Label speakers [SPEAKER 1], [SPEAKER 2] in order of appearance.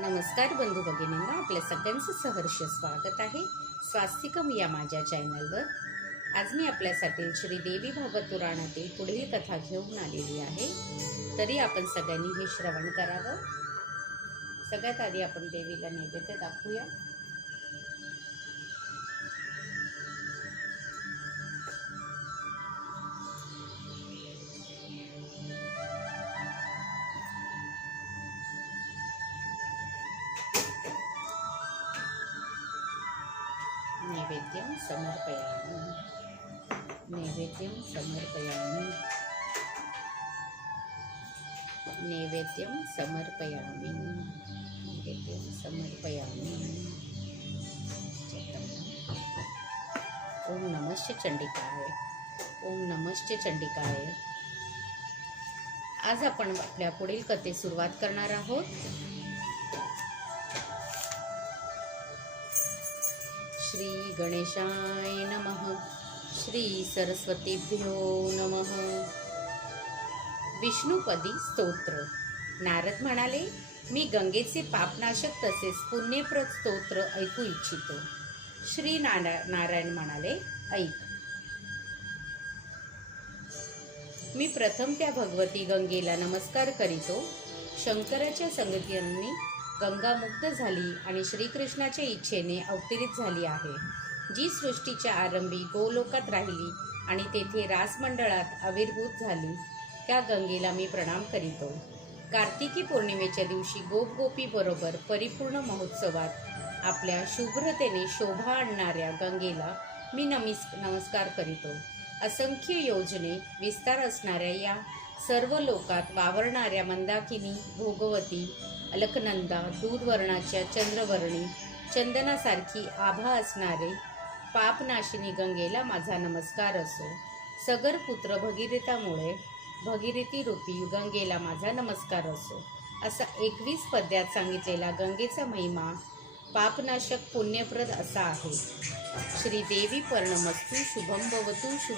[SPEAKER 1] नमस्कार बंधू भगिनींना. आपल्या सगळ्यांचं सहर्ष स्वागत आहे. स्वास्तिकम या माझ्या चॅनलवर. आज मी आपल्यासाठी श्री देवी भागवत पुराणातील पुढील कथा घेऊन आलेली आहे. तरी आपण सगळ्यांनी हे श्रवण करावं. सगळ्यात आधी आपण देवीला नैवेद्य दाखवूया. नैवेद्यं समर्पयामि। नैवेद्यं समर्पयामि। नैवेद्यं समर्पयामि। नैवेद्यं समर्पयामि। ओम नमस्य चंडिकाय। ओम नमश्च चंडिकाय। आज आपण आपल्या पुढील कथे सुरुवात करणार आहोत. श्री गणेशाय नमः. श्री सरस्वतीभ्यो नमः. विष्णुपदी स्तोत्र. नारद म्हणाले मी गंगेचे पापनाशक तसेच पुण्यप्रद स्तोत्र ऐकू इच्छितो. श्री नारा नारायण म्हणाले ऐक. मी प्रथम त्या भगवती गंगेला नमस्कार करीतो. शंकराच्या संगतींनी गंगा मुक्त झाली आणि श्रीकृष्णाच्या इच्छेने अवतरित झाली आहे. जी सृष्टीच्या आरंभी गोलोकात राहिली आणि तेथे रासमंडळात आविर्भूत झाली त्या गंगेला मी प्रणाम करीतो. कार्तिकी पौर्णिमेच्या दिवशी गोप परिपूर्ण महोत्सवात आपल्या शुभ्रतेने शोभा आणणाऱ्या गंगेला मी नमिस नमस्कार करीतो. असंख्य योजने विस्तार असणाऱ्या या सर्व लोकात वावरणाऱ्या मंदाकिनी भोगवती अलकनंदा दूधवर्णाच्या चंद्रवर्णी चंदनासारखी आभा असणारे पापनाशिनी गंगेला माझा नमस्कार असो. सगर पुत्र भगीरथामुळे भगीरथी रूपी गंगेला माझा नमस्कार असो. असा एकवीस पद्यात सांगितलेला गंगेचा महिमा पापनाशक पुण्यप्रद असा आहे. श्रीदेवी पर्णमस्तू शुभम भवतू शुभ